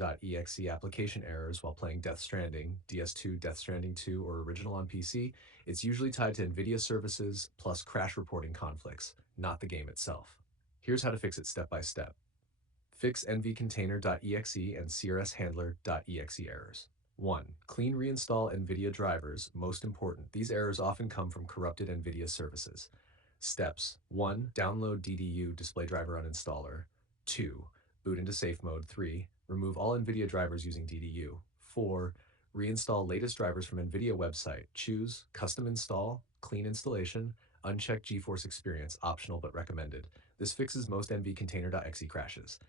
nvcontainer.exe application errors while playing Death Stranding, DS2, Death Stranding 2, or original on PC, it's usually tied to NVIDIA services plus crash reporting conflicts, not the game itself. Here's how to fix it step by step. Fix nvcontainer.exe and crs-handler.exe errors. 1. Clean reinstall NVIDIA drivers, most important. These errors often come from corrupted NVIDIA services. Steps. 1. Download DDU display driver uninstaller. 2. Boot into safe mode. 3. Remove all NVIDIA drivers using DDU. 4. Reinstall latest drivers from NVIDIA website. Choose custom install, clean installation, uncheck GeForce experience, optional but recommended. This fixes most nvcontainer.exe crashes.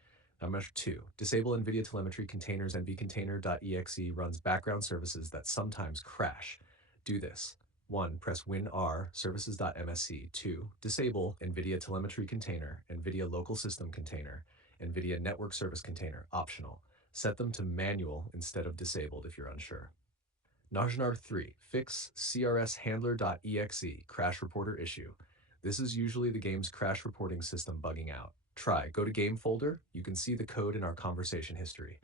Number 2. Disable NVIDIA telemetry containers. nvcontainer.exe runs background services that sometimes crash. Do this. 1. Press WinR services.msc. 2. Disable NVIDIA telemetry container, NVIDIA local system container, NVIDIA network service container, optional. Set them to manual instead of disabled if you're unsure. Number 3. Fix crs-handler.exe crash reporter issue. This is usually the game's crash reporting system bugging out. Try. Go to game folder. You can see the code in our conversation history.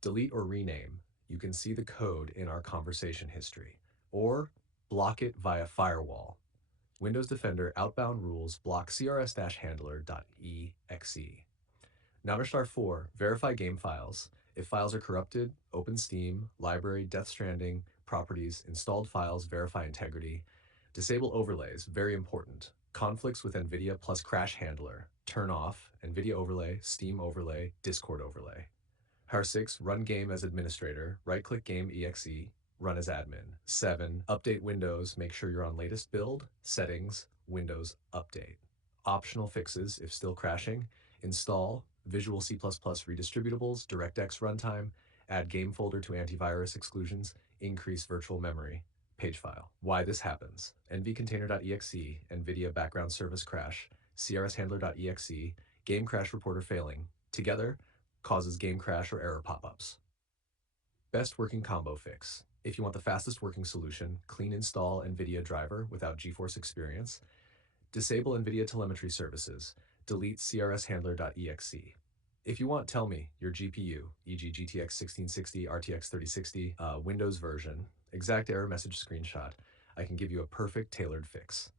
Delete or rename. You can see the code in our conversation history. Or block it via firewall. Windows Defender outbound rules block crs-handler.exe. Number 4. Verify game files. If files are corrupted, open Steam, library, Death Stranding, properties, installed files, verify integrity. Disable overlays, very important. Conflicts with NVIDIA plus crash handler. Turn off NVIDIA overlay, Steam overlay, Discord overlay. 6. Run game as administrator. Right-click game exe. Run as admin. 7. Update Windows. Make sure you're on latest build. Settings. Windows Update. Optional fixes if still crashing. Install Visual C++ redistributables, DirectX runtime, add game folder to antivirus exclusions, increase virtual memory. Page file. Why this happens. nvcontainer.exe, NVIDIA background service crash, crs-handler.exe, game crash reporter failing. Together, causes game crash or error pop-ups. Best working combo fix. If you want the fastest working solution, clean install NVIDIA driver without GeForce experience. Disable NVIDIA telemetry services. Delete crs-handler.exe. If you want, tell me your GPU, e.g. GTX 1660, RTX 3060, Windows version, exact error message screenshot. I can give you a perfect tailored fix.